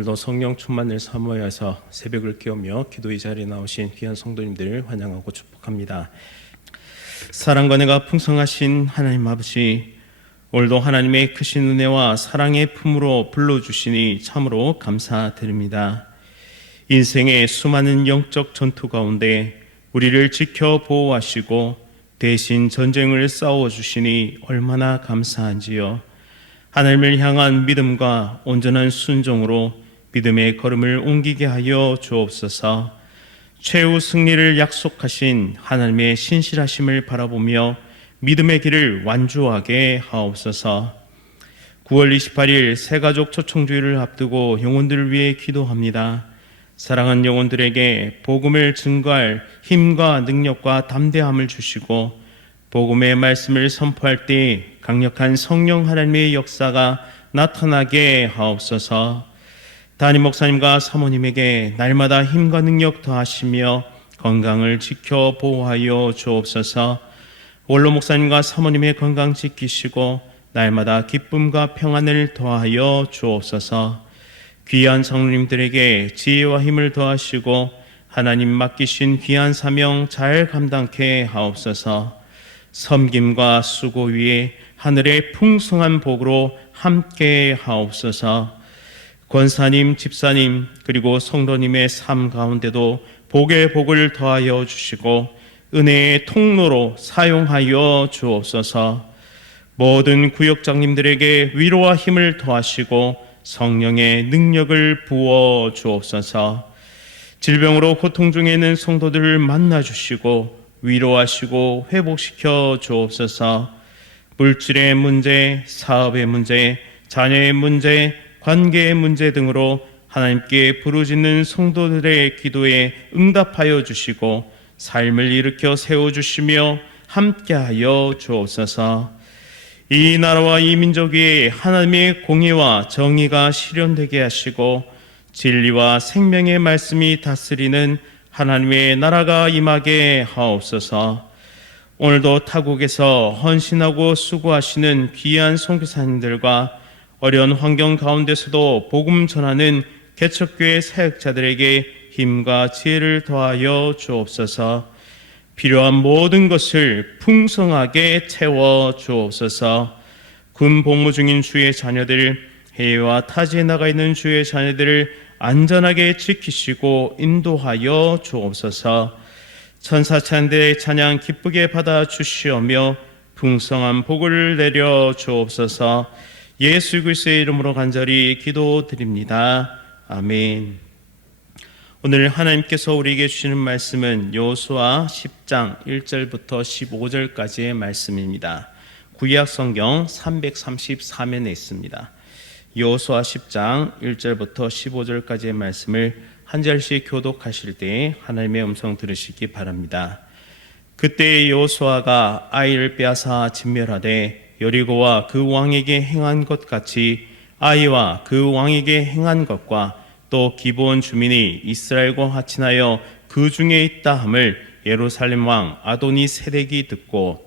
오늘도 성령 충만을 사모해서 새벽을 깨우며 기도의 자리에 나오신 귀한 성도님들을 환영하고 축복합니다. 사랑과 은혜가 풍성하신 하나님 아버지, 오늘도 하나님의 크신 은혜와 사랑의 품으로 불러주시니 참으로 감사드립니다. 인생의 수많은 영적 전투 가운데 우리를 지켜 보호하시고 대신 전쟁을 싸워주시니 얼마나 감사한지요. 하나님을 향한 믿음과 온전한 순종으로 믿음의 걸음을 옮기게 하여 주옵소서. 최후 승리를 약속하신 하나님의 신실하심을 바라보며 믿음의 길을 완주하게 하옵소서. 9월 28일 새가족 초청주일을 앞두고 영혼들을 위해 기도합니다. 사랑하는 영혼들에게 복음을 증거할 힘과 능력과 담대함을 주시고 복음의 말씀을 선포할 때 강력한 성령 하나님의 역사가 나타나게 하옵소서. 담임 목사님과 사모님에게 날마다 힘과 능력 더하시며 건강을 지켜 보호하여 주옵소서. 원로 목사님과 사모님의 건강 지키시고 날마다 기쁨과 평안을 더하여 주옵소서. 귀한 성도님들에게 지혜와 힘을 더하시고 하나님 맡기신 귀한 사명 잘 감당케 하옵소서. 섬김과 수고 위에 하늘의 풍성한 복으로 함께 하옵소서. 권사님, 집사님, 그리고 성도님의 삶 가운데도 복의 복을 더하여 주시고 은혜의 통로로 사용하여 주옵소서. 모든 구역장님들에게 위로와 힘을 더하시고 성령의 능력을 부어 주옵소서. 질병으로 고통 중에 있는 성도들을 만나 주시고 위로하시고 회복시켜 주옵소서. 물질의 문제, 사업의 문제, 자녀의 문제, 관계의 문제 등으로 하나님께 부르짖는 성도들의 기도에 응답하여 주시고 삶을 일으켜 세워주시며 함께하여 주옵소서. 이 나라와 이 민족 위에 하나님의 공의와 정의가 실현되게 하시고 진리와 생명의 말씀이 다스리는 하나님의 나라가 임하게 하옵소서. 오늘도 타국에서 헌신하고 수고하시는 귀한 선교사님들과 어려운 환경 가운데서도 복음 전하는 개척교회 사역자들에게 힘과 지혜를 더하여 주옵소서. 필요한 모든 것을 풍성하게 채워 주옵소서. 군 복무 중인 주의 자녀들, 해외와 타지에 나가 있는 주의 자녀들을 안전하게 지키시고 인도하여 주옵소서. 천사찬대의 찬양 기쁘게 받아 주시오며 풍성한 복을 내려 주옵소서. 예수 그리스도의 이름으로 간절히 기도드립니다. 아멘. 오늘 하나님께서 우리에게 주시는 말씀은 여호수아 10장 1절부터 15절까지의 말씀입니다. 구약 성경 334면에 있습니다. 여호수아 10장 1절부터 15절까지의 말씀을 한 절씩 교독하실 때 하나님의 음성 들으시기 바랍니다. 그때 여호수아가 아이를 빼앗아 진멸하되 여리고와 그 왕에게 행한 것 같이 아이와 그 왕에게 행한 것과 또 기브온 주민이 이스라엘과 화친하여 그 중에 있다 함을 예루살렘 왕 아도니 세덱이 듣고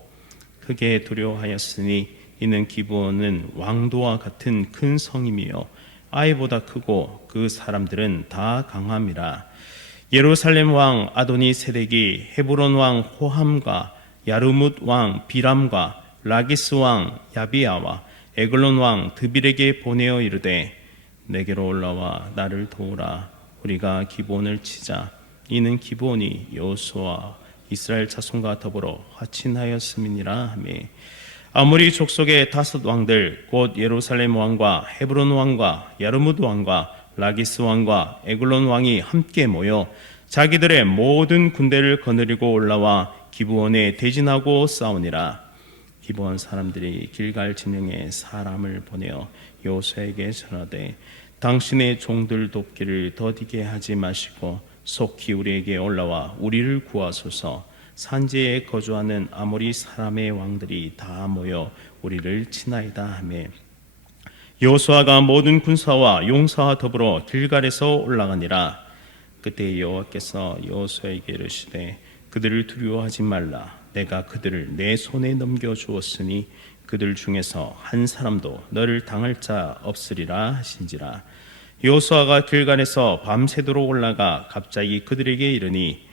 크게 두려워하였으니 이는 기브온은 왕도와 같은 큰 성임이요 아이보다 크고 그 사람들은 다 강함이라. 예루살렘 왕 아도니 세덱이 헤브론 왕 호함과 야르뭇 왕 비람과 라기스 왕 야비야와 에글론 왕 드빌에게 보내어 이르되 내게로 올라와 나를 도우라. 우리가 기브온을 치자. 이는 기브온이 여호수아 이스라엘 자손과 더불어 화친하였음이니라 하며 아무리 족속의 다섯 왕들 곧 예루살렘 왕과 헤브론 왕과 야르뭇 왕과 라기스 왕과 에글론 왕이 함께 모여 자기들의 모든 군대를 거느리고 올라와 기브온에 대진하고 싸우니라. 기브온 사람들이 길갈 진영에 사람을 보내어 여호수아에게 전하되 당신의 종들 돕기를 더디게 하지 마시고 속히 우리에게 올라와 우리를 구하소서. 산지에 거주하는 아모리 사람의 왕들이 다 모여 우리를 치나이다 하매 여호수아가 모든 군사와 용사와 더불어 길갈에서 올라가니라. 그때 여호와께서 여호수아에게 이르시되 그들을 두려워하지 말라. 내가 그들을 내 손에 넘겨주었으니 그들 중에서 한 사람도 너를 당할 자 없으리라 하신지라. 여호수아가 길갈에서 밤새도록 올라가 갑자기 그들에게 이르니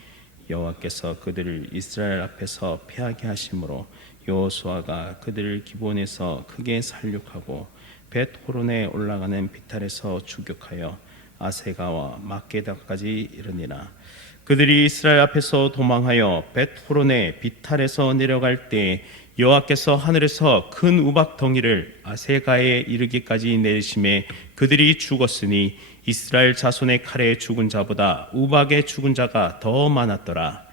여호와께서 그들을 이스라엘 앞에서 패하게 하심으로 여호수아가 그들을 기브온에서 크게 살육하고 벳호론에 올라가는 비탈에서 추격하여 아세가와 막게다까지 이르니라. 그들이 이스라엘 앞에서 도망하여 벳호론의 비탈에서 내려갈 때 여호와께서 하늘에서 큰 우박 덩이를 아세가에 이르기까지 내리심에 그들이 죽었으니 이스라엘 자손의 칼에 죽은 자보다 우박에 죽은 자가 더 많았더라.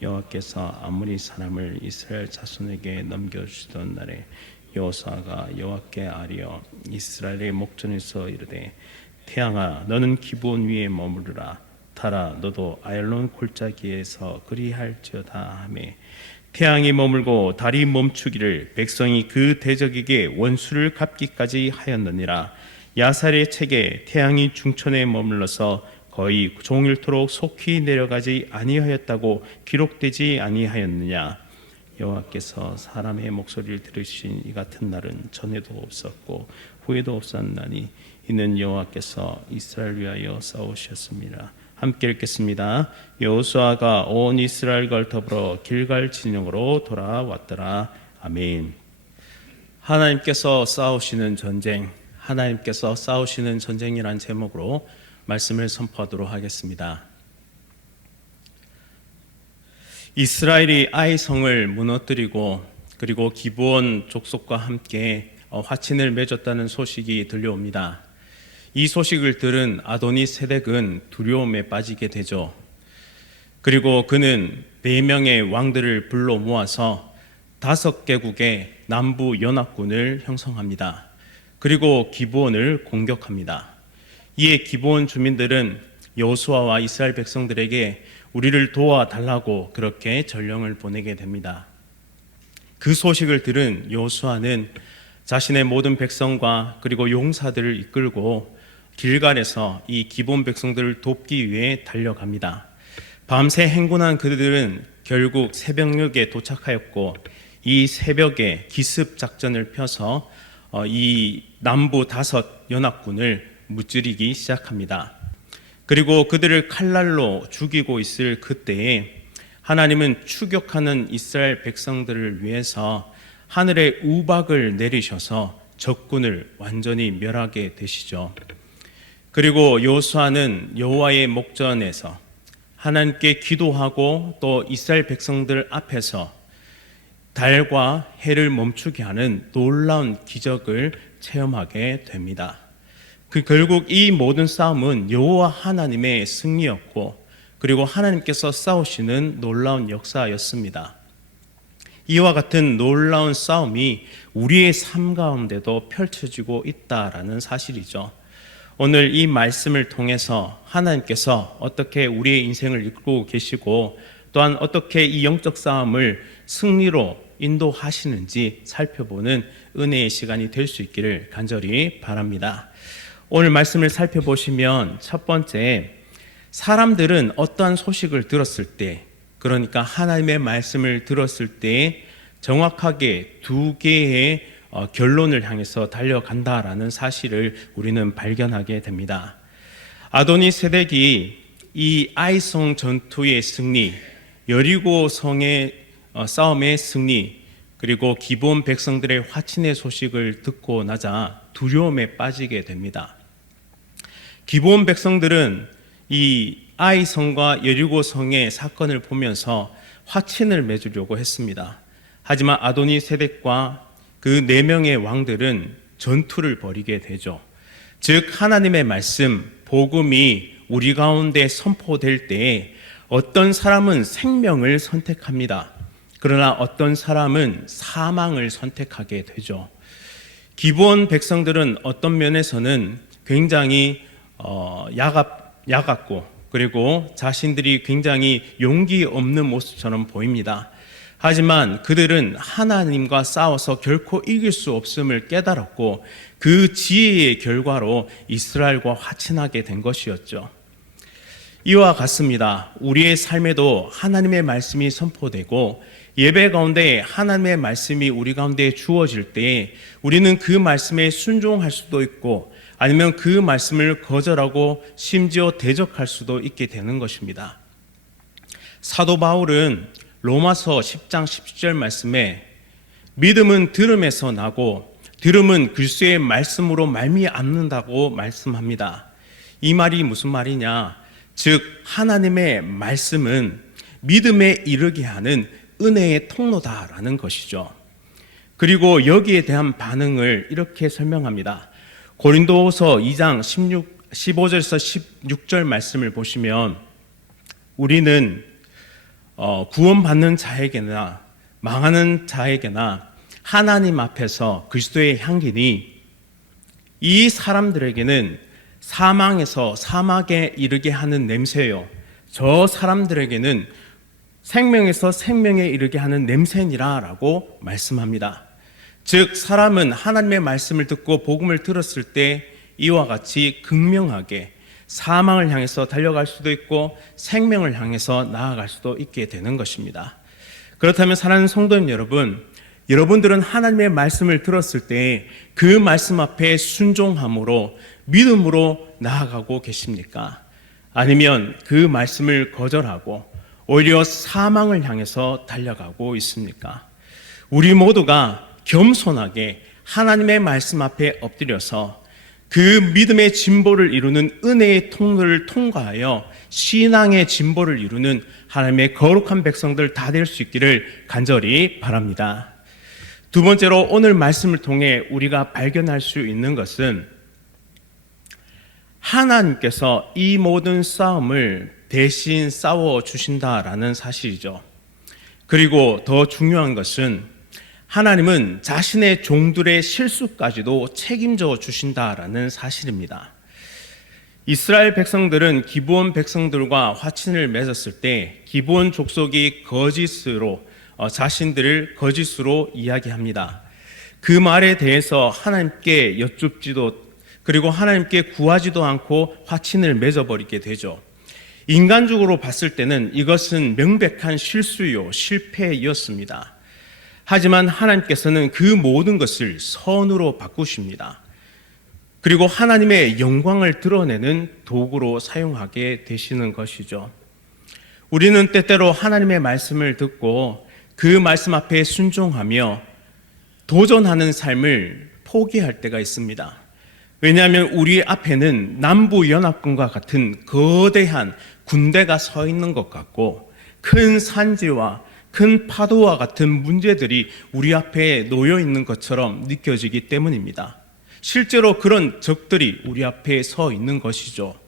여호와께서 아무리 사람을 이스라엘 자손에게 넘겨주시던 날에 여호수아가 여호와께 아뢰어 이스라엘의 목전에서 이르되 태양아 너는 기브온 위에 머무르라. 달아 너도 아얄론 골짜기에서 그리할지어다 하매 태양이 머물고 달이 멈추기를 백성이 그 대적에게 원수를 갚기까지 하였느니라. 야살의 책에 태양이 중천에 머물러서 거의 종일토록 속히 내려가지 아니하였다고 기록되지 아니하였느냐. 여호와께서 사람의 목소리를 들으신 이 같은 날은 전에도 없었고 후에도 없었나니 이는 여호와께서 이스라엘 위하여 싸우셨습니다. 함께 읽겠습니다. 여호수아가 온 이스라엘과 더불어 길갈 진영으로 돌아왔더라. 아멘. 하나님께서 싸우시는 전쟁, 하나님께서 싸우시는 전쟁이란 제목으로 말씀을 선포하도록 하겠습니다. 이스라엘이 아이 성을 무너뜨리고 그리고 기브온 족속과 함께 화친을 맺었다는 소식이 들려옵니다. 이 소식을 들은 아도니 세덱은 두려움에 빠지게 되죠. 그리고 그는 4명의 왕들을 불러 모아서 5개국의 남부 연합군을 형성합니다. 그리고 기브온을 공격합니다. 이에 기브온 주민들은 여호수아와 이스라엘 백성들에게 우리를 도와달라고 그렇게 전령을 보내게 됩니다. 그 소식을 들은 여호수아는 자신의 모든 백성과 그리고 용사들을 이끌고 길갈에서 이 기브온 백성들을 돕기 위해 달려갑니다. 밤새 행군한 그들은 결국 새벽녘에 도착하였고 이 새벽에 기습 작전을 펴서 이 남부 5 연합군을 무찌르기 시작합니다. 그리고 그들을 칼날로 죽이고 있을 그때에 하나님은 추격하는 이스라엘 백성들을 위해서 하늘에 우박을 내리셔서 적군을 완전히 멸하게 되시죠. 그리고 여호수아는 여호와의 목전에서 하나님께 기도하고 또 이스라엘 백성들 앞에서 달과 해를 멈추게 하는 놀라운 기적을 체험하게 됩니다. 결국 이 모든 싸움은 여호와 하나님의 승리였고 그리고 하나님께서 싸우시는 놀라운 역사였습니다. 이와 같은 놀라운 싸움이 우리의 삶 가운데도 펼쳐지고 있다라는 사실이죠. 오늘 이 말씀을 통해서 하나님께서 어떻게 우리의 인생을 이끌고 계시고 또한 어떻게 이 영적 싸움을 승리로 인도하시는지 살펴보는 은혜의 시간이 될 수 있기를 간절히 바랍니다. 오늘 말씀을 살펴보시면 첫 번째, 사람들은 어떠한 소식을 들었을 때, 그러니까 하나님의 말씀을 들었을 때 정확하게 2개의 결론을 향해서 달려간다라는 사실을 우리는 발견하게 됩니다. 아도니 세덱이 이 아이성 전투의 승리, 여리고 성의 싸움의 승리, 그리고 기브온 백성들의 화친의 소식을 듣고 나자 두려움에 빠지게 됩니다. 기브온 백성들은 이 아이성과 여리고 성의 사건을 보면서 화친을 맺으려고 했습니다. 하지만 아도니 세덱과 그 4명의 왕들은 전투를 벌이게 되죠. 즉 하나님의 말씀, 복음이 우리 가운데 선포될 때에 어떤 사람은 생명을 선택합니다. 그러나 어떤 사람은 사망을 선택하게 되죠. 기브온 백성들은 어떤 면에서는 굉장히 야같고 그리고 자신들이 굉장히 용기 없는 모습처럼 보입니다. 하지만 그들은 하나님과 싸워서 결코 이길 수 없음을 깨달았고 그 지혜의 결과로 이스라엘과 화친하게 된 것이었죠. 이와 같습니다. 우리의 삶에도 하나님의 말씀이 선포되고 예배 가운데 하나님의 말씀이 우리 가운데 주어질 때 우리는 그 말씀에 순종할 수도 있고 아니면 그 말씀을 거절하고 심지어 대적할 수도 있게 되는 것입니다. 사도 바울은 로마서 10장 17절 말씀에 믿음은 들음에서 나고 들음은 그리스도의 말씀으로 말미암는다고 말씀합니다. 이 말이 무슨 말이냐? 즉 하나님의 말씀은 믿음에 이르게 하는 은혜의 통로다라는 것이죠. 그리고 여기에 대한 반응을 이렇게 설명합니다. 고린도후서 2장 15절에서 16절 말씀을 보시면 우리는 구원받는 자에게나 망하는 자에게나 하나님 앞에서 그리스도의 향기니 이 사람들에게는 사망에서 사막에 이르게 하는 냄새요, 저 사람들에게는 생명에서 생명에 이르게 하는 냄새니라 라고 말씀합니다. 즉 사람은 하나님의 말씀을 듣고 복음을 들었을 때 이와 같이 극명하게 사망을 향해서 달려갈 수도 있고 생명을 향해서 나아갈 수도 있게 되는 것입니다. 그렇다면 사랑하는 성도님 여러분, 여러분들은 하나님의 말씀을 들었을 때 그 말씀 앞에 순종함으로 믿음으로 나아가고 계십니까? 아니면 그 말씀을 거절하고 오히려 사망을 향해서 달려가고 있습니까? 우리 모두가 겸손하게 하나님의 말씀 앞에 엎드려서 그 믿음의 진보를 이루는 은혜의 통로를 통과하여 신앙의 진보를 이루는 하나님의 거룩한 백성들 다 될 수 있기를 간절히 바랍니다. 두 번째로 오늘 말씀을 통해 우리가 발견할 수 있는 것은 하나님께서 이 모든 싸움을 대신 싸워주신다라는 사실이죠. 그리고 더 중요한 것은 하나님은 자신의 종들의 실수까지도 책임져 주신다라는 사실입니다. 이스라엘 백성들은 기브온 백성들과 화친을 맺었을 때 기브온 족속이 거짓으로 자신들을 거짓으로 이야기합니다. 그 말에 대해서 하나님께 여쭙지도 그리고 하나님께 구하지도 않고 화친을 맺어버리게 되죠. 인간적으로 봤을 때는 이것은 명백한 실수요, 실패였습니다. 하지만 하나님께서는 그 모든 것을 선으로 바꾸십니다. 그리고 하나님의 영광을 드러내는 도구로 사용하게 되시는 것이죠. 우리는 때때로 하나님의 말씀을 듣고 그 말씀 앞에 순종하며 도전하는 삶을 포기할 때가 있습니다. 왜냐하면 우리 앞에는 남부연합군과 같은 거대한 군대가 서 있는 것 같고 큰 산지와 큰 파도와 같은 문제들이 우리 앞에 놓여 있는 것처럼 느껴지기 때문입니다. 실제로 그런 적들이 우리 앞에 서 있는 것이죠.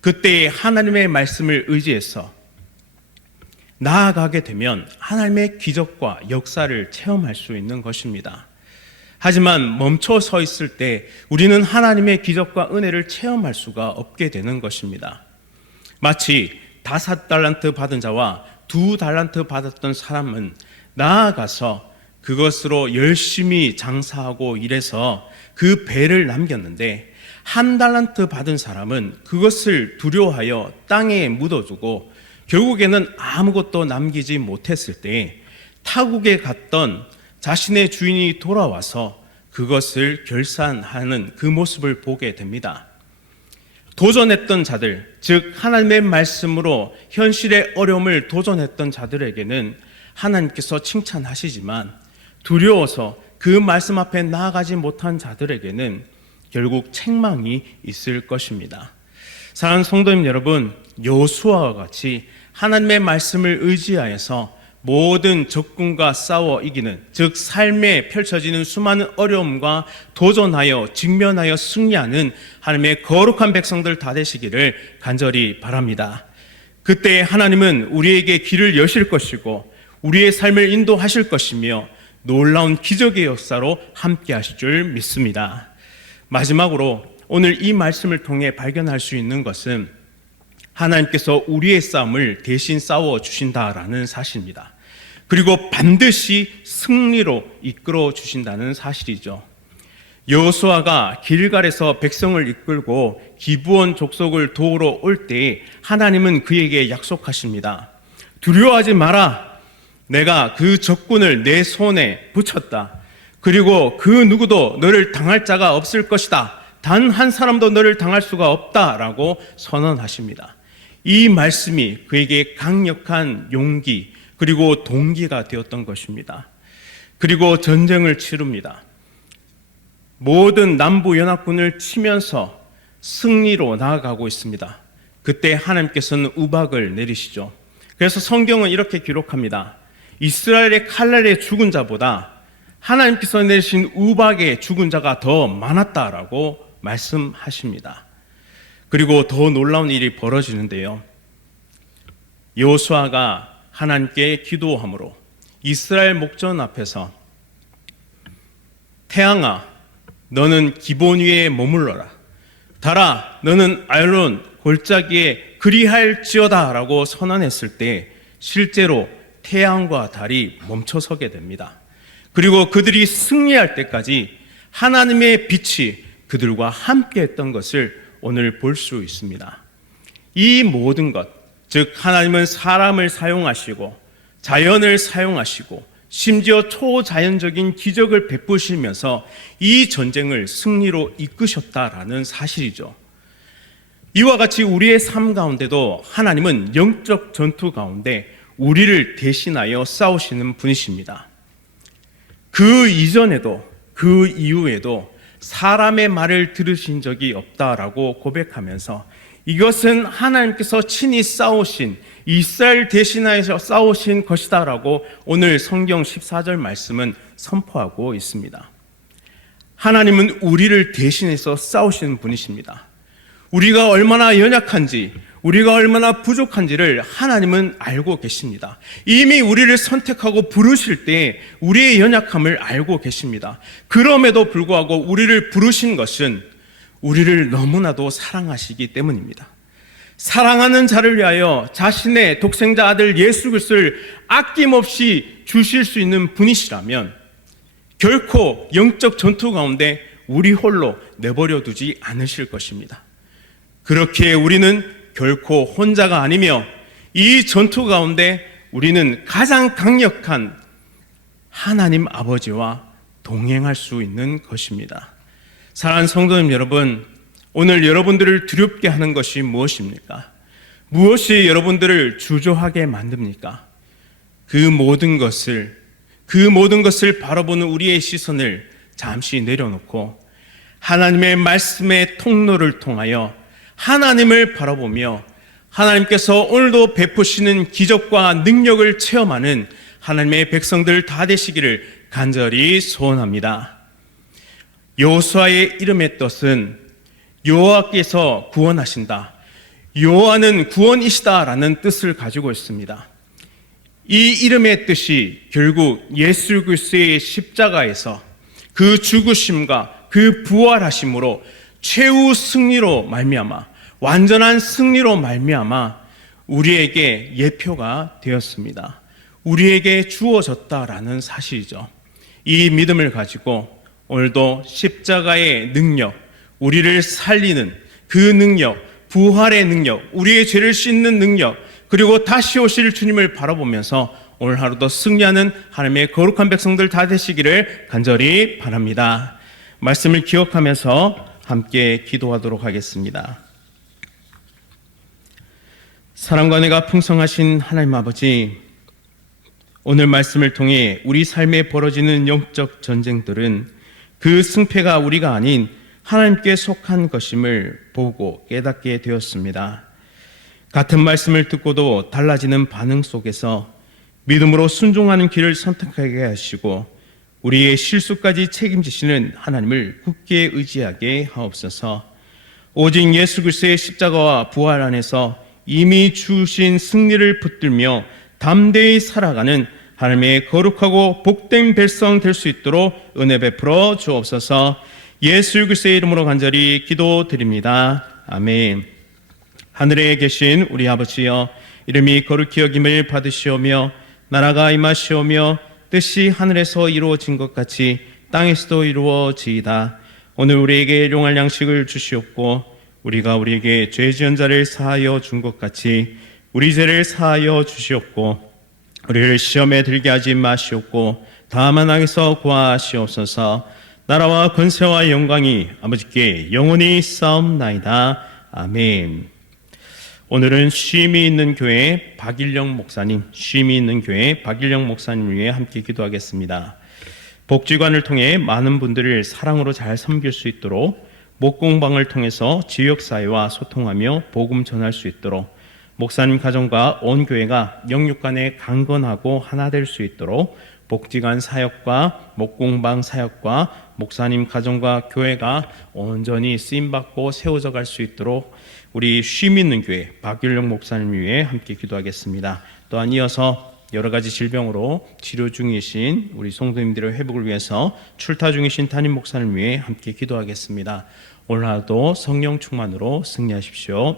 그때 하나님의 말씀을 의지해서 나아가게 되면 하나님의 기적과 역사를 체험할 수 있는 것입니다. 하지만 멈춰 서 있을 때 우리는 하나님의 기적과 은혜를 체험할 수가 없게 되는 것입니다. 마치 5달란트 받은 자와 2달란트 받았던 사람은 나아가서 그것으로 열심히 장사하고 일해서 그 배를 남겼는데 1달란트 받은 사람은 그것을 두려워하여 땅에 묻어두고 결국에는 아무것도 남기지 못했을 때 타국에 갔던 자신의 주인이 돌아와서 그것을 결산하는 그 모습을 보게 됩니다. 도전했던 자들, 즉 하나님의 말씀으로 현실의 어려움을 도전했던 자들에게는 하나님께서 칭찬하시지만 두려워서 그 말씀 앞에 나아가지 못한 자들에게는 결국 책망이 있을 것입니다. 사랑하는 성도님 여러분, 여호수아와 같이 하나님의 말씀을 의지하여서 모든 적군과 싸워 이기는, 즉 삶에 펼쳐지는 수많은 어려움과 도전하여 직면하여 승리하는 하나님의 거룩한 백성들 다 되시기를 간절히 바랍니다. 그때 하나님은 우리에게 길을 여실 것이고 우리의 삶을 인도하실 것이며 놀라운 기적의 역사로 함께 하실 줄 믿습니다. 마지막으로 오늘 이 말씀을 통해 발견할 수 있는 것은 하나님께서 우리의 싸움을 대신 싸워 주신다라는 사실입니다. 그리고 반드시 승리로 이끌어 주신다는 사실이죠. 여호수아가 길갈에서 백성을 이끌고 기브온 족속을 도우러 올 때 하나님은 그에게 약속하십니다. 두려워하지 마라. 내가 그 적군을 내 손에 붙였다. 그리고 그 누구도 너를 당할 자가 없을 것이다. 단 한 사람도 너를 당할 수가 없다라고 선언하십니다. 이 말씀이 그에게 강력한 용기 그리고 동기가 되었던 것입니다. 그리고 전쟁을 치릅니다. 모든 남부 연합군을 치면서 승리로 나아가고 있습니다. 그때 하나님께서는 우박을 내리시죠. 그래서 성경은 이렇게 기록합니다. 이스라엘의 칼날에 죽은 자보다 하나님께서 내리신 우박에 죽은 자가 더 많았다라고 말씀하십니다. 그리고 더 놀라운 일이 벌어지는데요. 여호수아가 하나님께 기도함으로 이스라엘 목전 앞에서 태양아 너는 기본 위에 머물러라, 달아 너는 아론 골짜기에 그리할지어다 라고 선언했을 때 실제로 태양과 달이 멈춰서게 됩니다. 그리고 그들이 승리할 때까지 하나님의 빛이 그들과 함께 했던 것을 오늘 볼 수 있습니다. 이 모든 것, 즉 하나님은 사람을 사용하시고 자연을 사용하시고 심지어 초자연적인 기적을 베푸시면서 이 전쟁을 승리로 이끄셨다라는 사실이죠. 이와 같이 우리의 삶 가운데도 하나님은 영적 전투 가운데 우리를 대신하여 싸우시는 분이십니다. 그 이전에도 그 이후에도 사람의 말을 들으신 적이 없다라고 고백하면서 이것은 하나님께서 친히 싸우신 이스라엘 대신하여서 싸우신 것이다라고 오늘 성경 14절 말씀은 선포하고 있습니다. 하나님은 우리를 대신해서 싸우시는 분이십니다. 우리가 얼마나 연약한지, 우리가 얼마나 부족한지를 하나님은 알고 계십니다. 이미 우리를 선택하고 부르실 때 우리의 연약함을 알고 계십니다. 그럼에도 불구하고 우리를 부르신 것은 우리를 너무나도 사랑하시기 때문입니다. 사랑하는 자를 위하여 자신의 독생자 아들 예수 그리스도를 아낌없이 주실 수 있는 분이시라면 결코 영적 전투 가운데 우리 홀로 내버려 두지 않으실 것입니다. 그렇게 우리는 결코 혼자가 아니며 이 전투 가운데 우리는 가장 강력한 하나님 아버지와 동행할 수 있는 것입니다. 사랑하는 성도님 여러분, 오늘 여러분들을 두렵게 하는 것이 무엇입니까? 무엇이 여러분들을 주저하게 만듭니까? 그 모든 것을 바라보는 우리의 시선을 잠시 내려놓고 하나님의 말씀의 통로를 통하여 하나님을 바라보며 하나님께서 오늘도 베푸시는 기적과 능력을 체험하는 하나님의 백성들 다 되시기를 간절히 소원합니다. 여호수아의 이름의 뜻은 여호와께서 구원하신다, 여호와는 구원이시다라는 뜻을 가지고 있습니다. 이 이름의 뜻이 결국 예수 그리스도의 십자가에서 그 죽으심과 그 부활하심으로 최후 승리로 말미암아, 완전한 승리로 말미암아 우리에게 예표가 되었습니다. 우리에게 주어졌다라는 사실이죠. 이 믿음을 가지고 오늘도 십자가의 능력, 우리를 살리는 그 능력, 부활의 능력, 우리의 죄를 씻는 능력, 그리고 다시 오실 주님을 바라보면서 오늘 하루도 승리하는 하나님의 거룩한 백성들 다 되시기를 간절히 바랍니다. 말씀을 기억하면서 함께 기도하도록 하겠습니다. 사랑과 은혜가 풍성하신 하나님 아버지, 오늘 말씀을 통해 우리 삶에 벌어지는 영적 전쟁들은 그 승패가 우리가 아닌 하나님께 속한 것임을 보고 깨닫게 되었습니다. 같은 말씀을 듣고도 달라지는 반응 속에서 믿음으로 순종하는 길을 선택하게 하시고 우리의 실수까지 책임지시는 하나님을 굳게 의지하게 하옵소서. 오직 예수 그리스도의 십자가와 부활 안에서 이미 주신 승리를 붙들며 담대히 살아가는 하나님의 거룩하고 복된 백성 될 수 있도록 은혜 베풀어 주옵소서. 예수 그리스도의 이름으로 간절히 기도드립니다. 아멘. 하늘에 계신 우리 아버지여, 이름이 거룩히 여김을 받으시오며 나라가 임하시오며 뜻이 하늘에서 이루어진 것 같이 땅에서도 이루어지이다. 오늘 우리에게 일용할 양식을 주시옵고 우리가 우리에게 죄 지은 자를 사하여 준 것 같이 우리 죄를 사하여 주시옵고 우리를 시험에 들게 하지 마시옵고 다만 악에서 구하시옵소서. 나라와 권세와 영광이 아버지께 영원히 싸움나이다. 아멘. 오늘은 쉼이 있는 교회 박일영 목사님, 쉼이 있는 교회 박일영 목사님을 위해 함께 기도하겠습니다. 복지관을 통해 많은 분들을 사랑으로 잘 섬길 수 있도록, 목공방을 통해서 지역사회와 소통하며 복음 전할 수 있도록, 목사님 가정과 온 교회가 영육 간에 강건하고 하나 될 수 있도록 복지관 사역과 목공방 사역과 목사님 가정과 교회가 온전히 쓰임받고 세워져 갈 수 있도록 우리 쉼 있는 교회 박일영 목사님을 위해 함께 기도하겠습니다. 또한 이어서 여러 가지 질병으로 치료 중이신 우리 성도님들의 회복을 위해서 출타 중이신 담임 목사님을 위해 함께 기도하겠습니다. 오늘 하루도 성령 충만으로 승리하십시오.